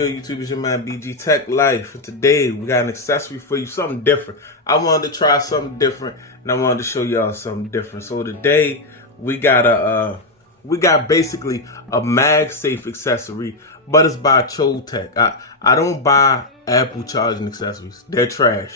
good, YouTube? It's your man BG Tech Life. And today we got an accessory for you, something different. I wanted to try something different, and I wanted to show y'all something different. So today we got basically a Magsafe accessory, but it's by Choetech. I don't buy Apple charging accessories; they're trash.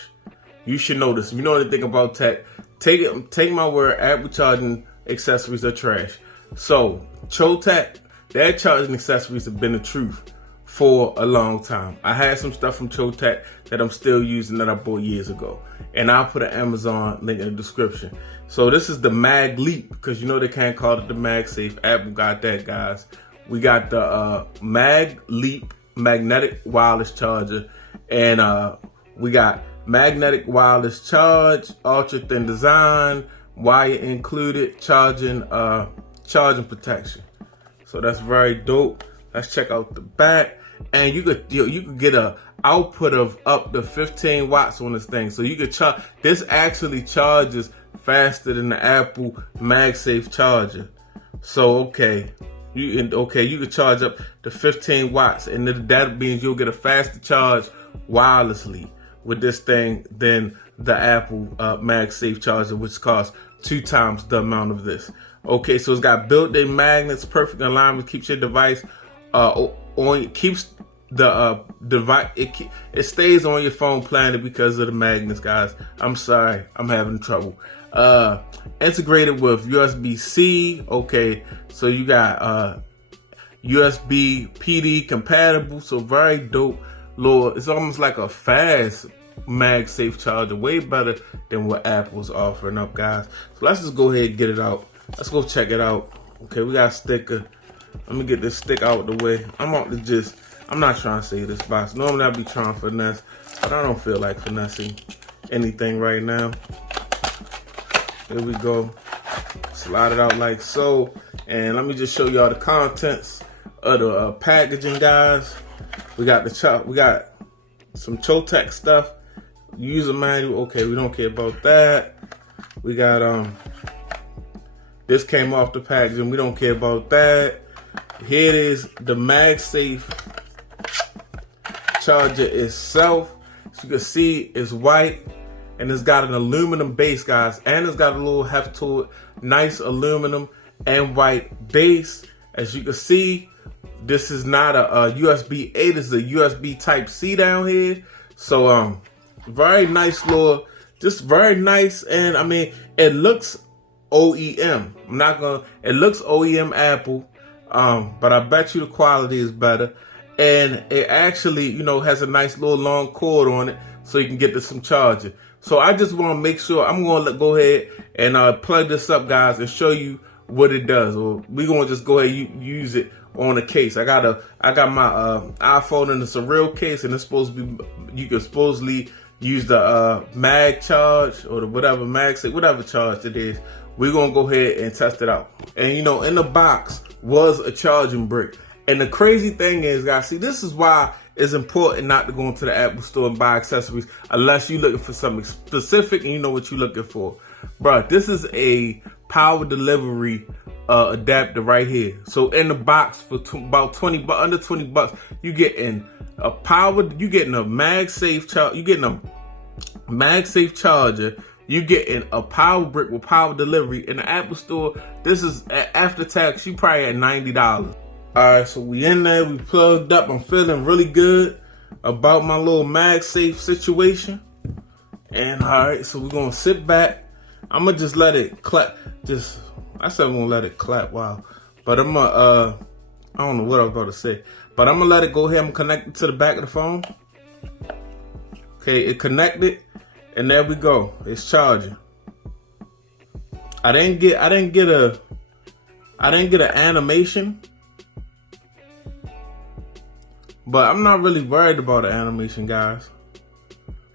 You should know this. If you know anything about tech, take my word. Apple charging accessories are trash. So Choetech, their charging accessories have been the truth for a long time. I had some stuff from Choetech that I'm still using that I bought years ago. And I'll put an Amazon link in the description. So this is the Magleap, because you know they can't call it the Magsafe. Apple got that, guys. We got the Magleap magnetic wireless charger. And we got magnetic wireless charge, ultra thin design, wire included, charging protection. So that's very dope. Let's check out the back. And you could get a output of up to 15 watts on this thing. So you could charge. This actually charges faster than the Apple Magsafe charger. So you could charge up to 15 watts, and that means you'll get a faster charge wirelessly with this thing than the Apple Magsafe charger, which costs 2 times the amount of this. Okay, so it's got built-in magnets, perfect alignment, keeps your device on, keeps the device, it stays on your phone planet because of the magnets, guys. I'm sorry, I'm having trouble. Integrated with USB-C. Okay, so you got USB PD compatible, so very dope. Lord, it's almost like a fast Magsafe charger, way better than what Apple's offering up, guys. So let's just go ahead and get it out. Let's go check it out. Okay, we got a sticker. Let me get this stick out the way. I'm not trying to say this box. Normally I'd be trying to finesse, but I don't feel like finessing anything right now. Here we go. Slide it out like so. And let me just show y'all the contents of the packaging, guys. We got some Choetech stuff. User manual. Okay, we don't care about that. We got this came off the packaging. We don't care about that. Here it is, the Magsafe charger itself. As you can see, it's white and it's got an aluminum base, guys, and it's got a little heft to it. Nice aluminum and white base. As you can see, this is not a USB-A. This is a USB Type-C down here. So very nice little, just very nice. And I mean, it looks OEM. It looks OEM Apple, but I bet you the quality is better. And it actually, has a nice little long cord on it, so you can get some charging. So I just want to make sure, I'm going to go ahead and plug this up, guys, and show you what it does. Or we're going to just go ahead and use it on a case. I got my iPhone, and it's a real case, and it's supposed to be, you can supposedly use the Mag charge or the whatever Magsafe, whatever charge it is. We're going to go ahead and test it out. And in the box was a charging brick. And the crazy thing is, guys, see, this is why it's important not to go into the Apple store and buy accessories unless you're looking for something specific and you know what you're looking for. Bruh, this is a power delivery adapter right here. So in the box for about under 20 bucks, you're getting a Magsafe charger, you're getting a Magsafe charger, you getting a power brick with power delivery. In the Apple store, this is after tax, you probably at $90. Alright, so we in there, we plugged up. I'm feeling really good about my little Magsafe situation. And alright, so we're gonna sit back. I'm gonna just let it clap. I said I'm gonna let it clap, wow. But I'm gonna I don't know what I was about to say. But I'm gonna let it go ahead. I'm connected to the back of the phone. Okay, it connected. And there we go. It's charging. I didn't get an animation, but I'm not really worried about the animation, guys.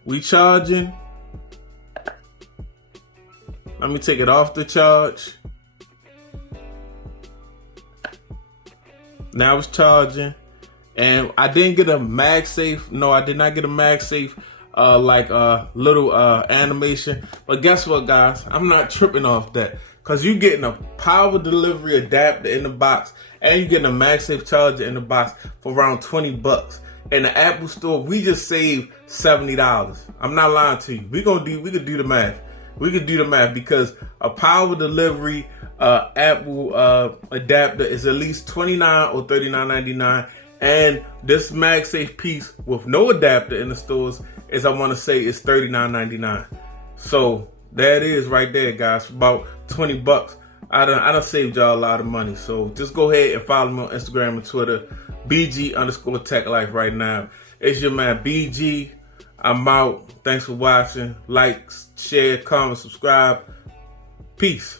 We charging. Let me take it off the charge. Now it's charging. And I didn't get a Magsafe. No, I did not get a Magsafe little animation. But guess what, guys? I'm not tripping off that, because you're getting a power delivery adapter in the box, and you're getting a Magsafe charger in the box for around 20 bucks. in the Apple store, we just saved $70. I'm not lying to you. We could do the math. We could do the math because a power delivery Apple adapter is at least $29 or $39.99, and this MagSafe piece with no adapter in the stores is, I want to say, is $39.99. So there it is right there, guys. For about $20. I done saved y'all a lot of money. So just go ahead and follow me on Instagram and Twitter, BG_TechLife right now. It's your man BG. I'm out. Thanks for watching. Like, share, comment, subscribe. Peace.